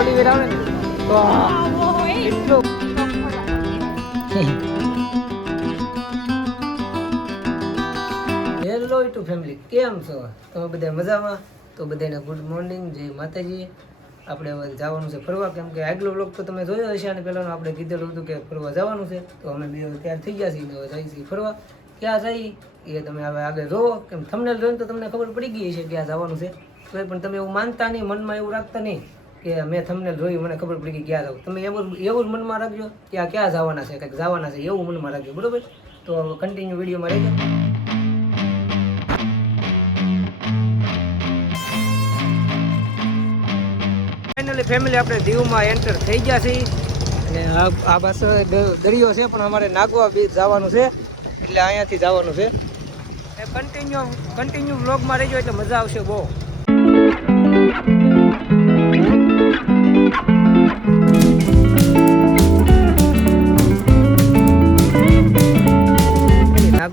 ઓલી વેર આવે ને, તો એટલો હેલો ટુ ફેમિલી કેમ છો? તમે બધા મજામાં? તો બધાને ગુડ મોર્નિંગ જય માતાજી. આપણે હવે જવાનું છે ફરવા, કેમ કે આગલો બ્લોગ તો તમે જોયો હશે, અને પહેલાંનું આપણે કીધેલું હતું કે ફરવા જવાનું છે. તો અમે બે તૈયાર થઈ ગયા છીએ હવે જઈએ છીએ ફરવા. ક્યાં જઈ એ તમે હવે આગળ જોવો. કેમ થંબનેલ જોઈને તો તમને ખબર પડી ગઈ છે ક્યાં જવાનું છે. તો પણ તમે એવું માનતા નહીં, મનમાં એવું રાખતા નહીં. કે મેં તમને જોયું, મને ખબર પડી કે ક્યાં જાવ તમે એવું એવું જ મનમાં રાખજો કે આ ક્યાં જવાના છે, કંઈક જવાના છે, એવું મનમાં રાખજો, બરાબર? તો કન્ટિન્યુ વિડીયોમાં રહેજો. ફાઇનલી ફેમિલી આપણે દીવમાં એન્ટર થઈ ગયા છીએ. અને આ બસ દરિયો છે, પણ અમારે નાગવા બીચ જવાનું છે, એટલે અહીંયાથી જવાનું છે. કન્ટિન્યુ કન્ટિન્યુ વ્લોગમાં રહેજો, એટલે મજા આવશે બહુ.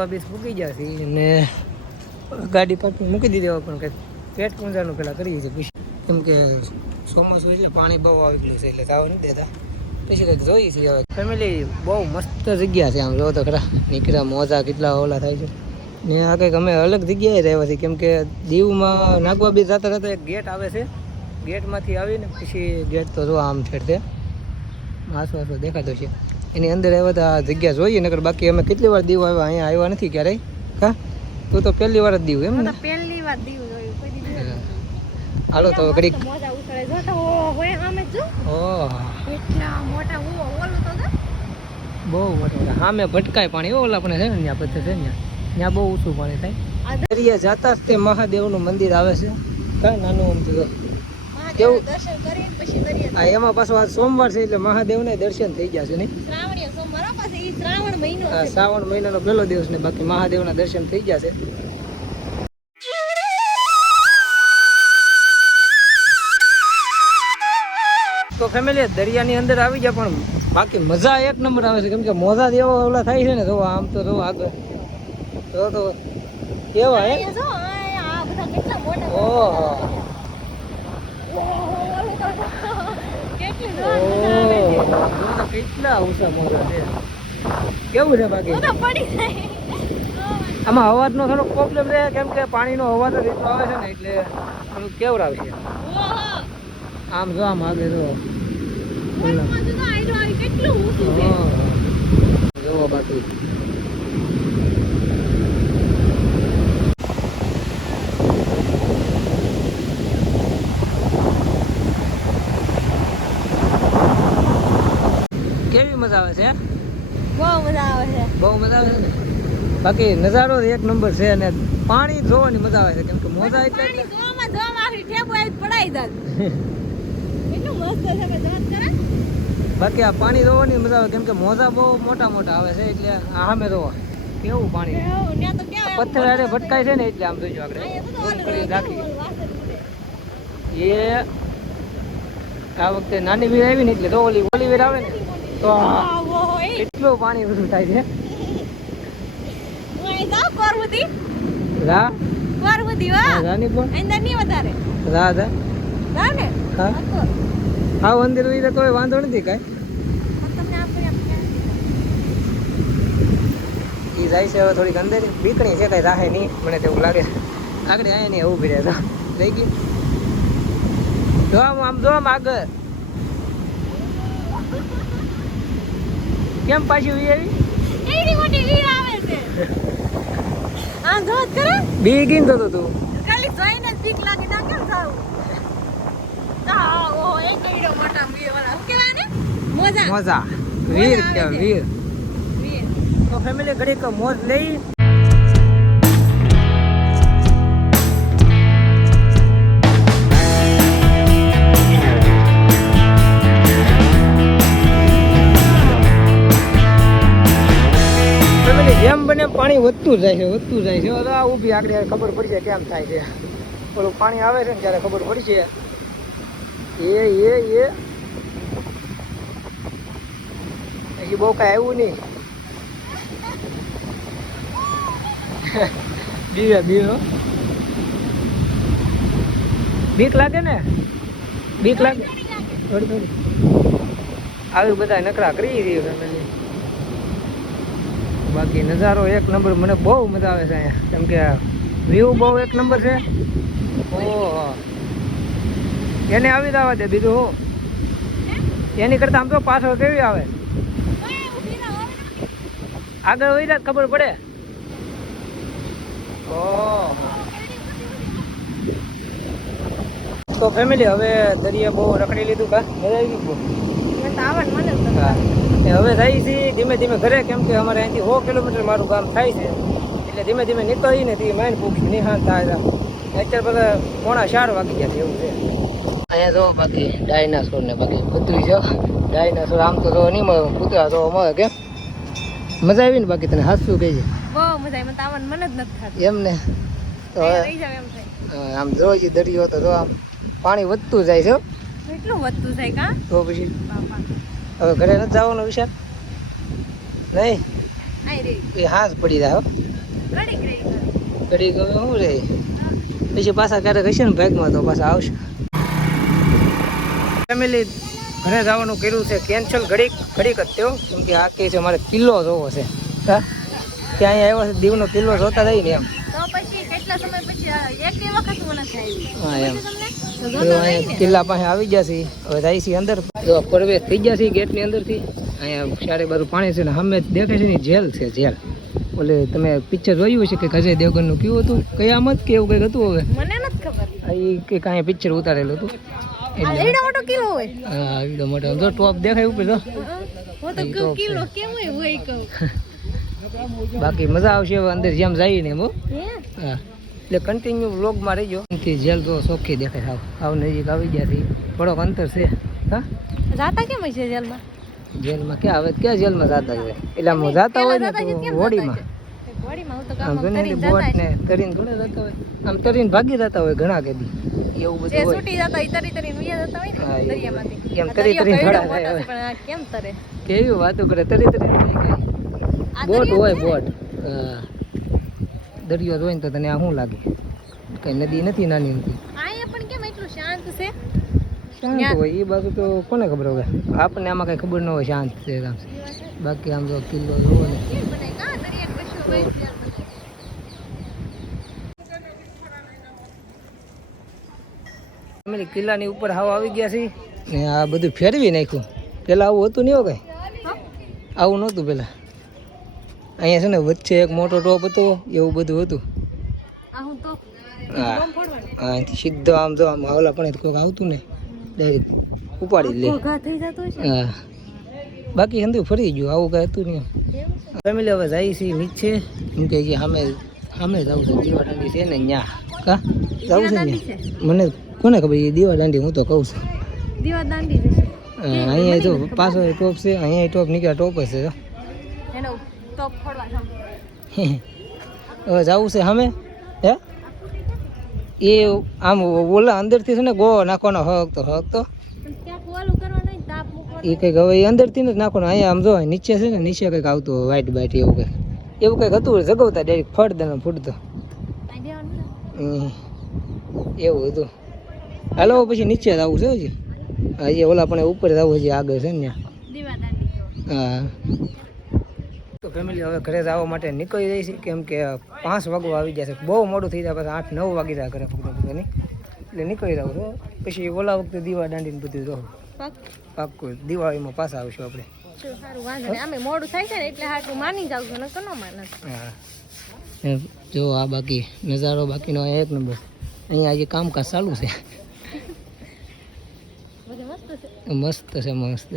નાગવા બીચ મૂકી છે અને ગાડી પાર્કિંગ મૂકી દીધી હોય પણ કે પેટ કુંજાનું પેલા કરીએ છીએ પછી. કેમ કે ચોમાસું એટલે પાણી બહુ આવી ગયું છે એટલે તાવ નથી દેતા. પછી કંઈક જોઈએ છીએ હવે. ફેમિલી બહુ મસ્ત જગ્યા છે આમ, જો તો ખરા. નીકળ્યા, મોજા કેટલા ઓલા થાય છે. ને આ કંઈક અમે અલગ જગ્યાએ રહેવા છીએ, કેમ કે દીવમાં નાગવા બી જતા જતા એક ગેટ આવે છે. ગેટમાંથી આવીને પછી ગેટ તો જો આમ છેડતે આસો આસો દેખાતો છે. એની અંદર આવ્યા તો આ જગ્યા જોઈએ નકર બાકી અમે કેટલી વાર દીવ આવ્યા અહીંયા આવ્યા નથી ક્યારેય. હા તું તો પહેલી વાર જ દીવ એમ ને? પહેલી વાર દીવ. હાલો તો ઘડીક. બહુ મોટા હા મેં ભટકાય પાણી. ઓલા આપણે છે ને ત્યાં પછી છે ને ત્યાં. બહુ ઊંચું પાણી થાય. દરિયા જાતા જ તે મહાદેવનું મંદિર આવે છે. કાંઈ નાનું આમ તો દર્શન કરીને પછી દરિયા આ એમાં પાછું આજ સોમવાર છે એટલે મહાદેવને દર્શન થઈ ગયા છે નહીં? શ્રાવણીય સોમવાર આ ઈ શ્રાવણ મહિનો છે. શ્રાવણ મહિનાનો પહેલો દિવસ ને બાકી મહાદેવના દર્શન થઈ ગયા છે. તો ફેમિલી દરિયાની અંદર આવી ગયા પણ બાકી મજા એક નંબર આવે છે. કેમ કે મોજા જેવો ઓલા થાય છે ને તો આમ તો જો આગળ. તો તો કેવા હે? જો ઓહો ઓહો, ઓલું તો કેટલી જોરદાર મજા આવે છે. ઓહો જો તો કેટલા ઊંચા મોજા છે? કેવું છે બાકી? આમાં અવાજનો થોડો પ્રોબ્લેમ રહે કેમ કે પાણીનો અવાજ જ એટલો આવે છે ને એટલે થોડું આવે છે આમ જો આમ આગળ જો. જો બાકી કેવી મજા આવે છે બહુ મજા આવે છે. બહુ મજા આવે છે બાકી નજારો એક નંબર છે અને પાણી જોવાની મજા આવે છે કેમ કે મોજા એટલે જોવામાં જોવામાં આખી ઠેબો આવી પડાઈ જાત એટલું મસ્ત છે કે જોત કરે? બાકી આ પાણી જોવાની મજા આવે કેમ કે મોજા બહુ મોટા મોટા આવે છે એટલે આ સામે જોવો. કેવું પાણી? પથ્થર આરે ભટકાય છે ને એટલે આમ જોઈજો આપણે. રાખી. એ આ વખતે નાની વીર આવી ને એટલે તો ઓલી ઓલી વીર આવે ને. તો આ એટલું પાણી બધું થાય છે. રા? પાર્વતી વાહ. રાની પણ અંદર નહીં વધારે. રા રા. ને? હા. હા મંદિર વિશે કોઈ વાંધો નથી કાંઈ? એ જાય? છે હવે થોડીક અંદર. બીકણી છે કાંઈ રાહે નહીં મને તેવું લાગે. આગળ આયા નહીં ઊભી રહ્યા લઈ ગઈ. જો આમ આમ જો આમ આગળ. કેમ પાછી વી આવી? એડી મોટી વીર આવે છે. આ જોત કરે બીગીન તો તું. ખાલી જોઈને જ બીક લાગે ના કેમ થાવું? ઓ એક કઈડો મોટા વીર વાળા. હું કહેવાય ને મોજા. મોજા. વીર કે વીર. વીર. તો ફેમિલી ઘડીક મોજ લઈ. પાણી વધતું જાય છે વધતું જાય છે. આ ઊભી આગળ ખબર પડશે કેમ થાય છે. ઓલું પાણી આવે છે ને ત્યારે ખબર પડી છે. એ એ એ. હજી બહુ કાંઈ આવ્યું નહીં. બીવે બીવે. બીક લાગે ને? બીક લાગે. થોડી થોડી આવી બધા નકરા કરી રહી ફેમિલી બાકી નજારો એક નંબર મને બહુ મજા આવે છે અહીંયા. કેમ કે વ્યૂ બહુ એક નંબર છે. ઓહો. એને આવી જવા દે બીજું હો? એની કરતા આમ તો પાછળ કેવી આવે? આગળ વહી જાય ખબર પડે? ઓહો. તો ફેમિલી હવે દરિયા બહુ રખડી લીધું કા? મજા આવી ગયું હા. ને હવે જઈએ છીએ ધીમે ધીમે ઘરે કેમ કે અમારે અહીંથી સો કિલોમીટર મારું ગામ થાય છે. એટલે ધીમે ધીમે નીકળીને તે માઇન ભૂખ નિહાન થાય છે. અત્યારે બધા પોણા ચાર વાગી ગયા છે એવું છે. અહીંયા જો બાકી ડાયનાસોર ને બાકી કૂતરી છે. ડાયનાસોર આમ તો જો નહીં મળે કૂતરા તો મળે કેમ મજા આવી ને બાકી તને? હાસું કહી છે? બહુ મજા આવી મને તો આવડ મને જ નથી થતી. એમ ને? તો આમ જોઈએ દરિયો તો જો આમ પાણી વધતું જાય છે. એટલું વધતું થાય કા? તો પછી બાપા. હવે ઘરે નથી જવાનો વિશાલ નહીં? હાથ પડી જાય ઘડી ગમે શું રે પછી પાછા ક્યારેક હશે ને ભાગમાં તો પાછા આવશે. ફેમિલી ઘરે જવાનું કર્યું છે. કેન્સલ ઘડીક ઘડીક જ થયો. કેમ કે આ કે છે મારે કિલ્લો જોવો છે. હા? ત્યાં અહીંયા આવ્યો છે દીવનો કિલ્લો જોતા રહી ને એમ. કિલ્લા પાસે આવી ગયા છે હવે જાય છે અંદર. જો પ્રવેશ થઈ ગયા છે ગેટની અંદરથી. અહીંયા ચારે બાજુ પાણી છે ને સામે દેખાય છે ને જેલ છે જેલ. ઓલે તમે પિક્ચર જોયું છે કે અજય દેવગનનું કેવું હતું? કયામત કે એવું કંઈક હતું હવે? મને નથી ખબર. એ કે કાંઈ પિક્ચર ઉતારેલું હતું. આ મોટો કિલો હોય? હા એવડો મોટો. જો ટોપ દેખાય ઉપર તો હું તો કહું કિલો કેમ હોય હોય કહું. બાકી મજા આવશે હવે અંદર જેમ જઈએ ને હો. હા? એટલે કન્ટિન્યુ વ્લોગમાં રહીજો. જેલ તો સોખી દેખાય સાવ આવ નજીક આવી ગયા છે. થોડોક અંતર છે. હા? જાતા કેમ છે જેલમાં? જેલમાં ક્યાં? હવે ક્યાં જેલમાં જાતા છે એટલે જાતા હોય ને હોડીમાં? હોડીમાં હું જતા હોય. ને તરે કેવી વાતો કરે તરી તરી બોટ હોય બોટ. દરિયો જોઈને તો તને આ શું લાગે? કઈ નદી નથી નાની નથી અહીંયા પણ કેમ એટલું શાંત છે શાંત હોય એ બાજુ તો કોને ખબર હવે? આપણને આમાં કંઈ ખબર ન હોય શાંત છે આમ બાકી આમ જો કિલ્લો જોવો ને. હોય. અમે કિલ્લાની ઉપર હાવ આવી ગયા છે ને આ બધું ફેરવી નાખ્યું. પેલા આવું હતું નહીં કઈ? આવું નહોતું પેલા. અહીંયા છે ને વચ્ચે એક મોટો ટોપ હતો એવું બધું હતું. હું. અહીંથી સીધો આમ તો આમ આવલા પણ કોઈક આવતું ને ડાયરેક્ટ ઉપાડી લે. હા. બાકી હંધું ફરી ગયું આવું કઈ હતું નહીં. ફેમિલી હવે જાય છે નીચે એમ કે સામે સામે જવું છે દીવા દાંડી છે ને ન્યા. કા? જવું છે ને મને કોને ખબર એ દીવા દાંડી હું તો કહું છું. દીવા દાંડી અહીંયા જો પાછો ટોપ છે અહીંયા ટોપ નીકળ્યા ટોપ છે હવે જવું છે સામે હે? એ આમ ઓલા અંદરથી છે ને ગો નાખવાનો હક તો હક તો. ને એ કંઈક હવે એ અંદરથી જ નાખવાનું. અહીંયા આમ જો નીચે છે ને નીચે કંઈક આવતું હોય વાઈટ બાઇટ એવું કંઈક. એવું કંઈક હતું જગવતા ડાયરેક્ટ ફળ દે ફૂટતો. એવું હતું. હાલો પછી નીચે જ આવું છે હજી. હજી ઓલા પણ ઉપર જ આવું હજી આગળ છે ને હા. તો ફેમિલી હવે ઘરે જવા માટે નીકળી રહી છે. કેમ કે પાંચ વાગવા આવી જશે બહુ મોડું થઈ જાય પછી આઠ નવ વાગી જાય ઘરે ફૂકતા ફૂકતાની એટલે નીકળી જાવ છો પછી ઓલા વખતે દીવા દાંડીને બધું જો પાક્કું દિવાળીમાં પાછા આવશું આપણે. શું સારું વાંધો નહીં. આમે મોડું થાય છે ને એટલે હાટું માની જાવ છો નકર ન માને. હા. જો આ બાકી નજારો બાકીનો એક નંબર. અહીંયા આજે કામકાજ ચાલુ છે. મસ્ત છે? મસ્ત છે મસ્ત.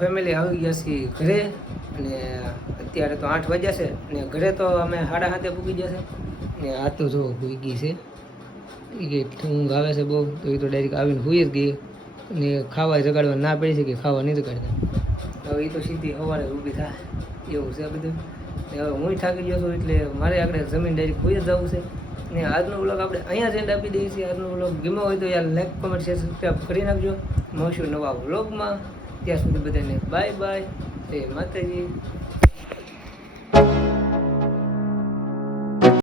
ફેમિલી આવી ગયા છીએ ઘરે અને અત્યારે તો આઠ વાગ્યા છે ને ઘરે તો અમે સાડા સાતે પૂગી જશે ને આ તો જો પૂગી છે. એ કે ઊંઘ આવે છે બહુ, તો એ તો ડાયરેક્ટ આવીને હોઈ જ ગઈ. ને ખાવા જગાડવા ના પડી છે કે ખાવા નહીં જગાડતા. હવે એ તો સીધી સવારે ઊભી થાય. એવું છે બધું. હવે હું થાકી ગયો છું એટલે મારે આગળ જમીન ડાયરેક્ટ હોઈ જ જવું છે. ને આજનો બ્લોગ આપણે અહીંયા જ end આપી દઈએ છીએ. આજનો બ્લોગ ગમ્યો હોય તો યાર લાઈક કોમેન્ટ શેર સબસ્ક્રાઈબ કરી નાખજો. મળશું નવા વ્લોગમાં ત્યાં સુધી બધાને બાય બાય જય માતાજી.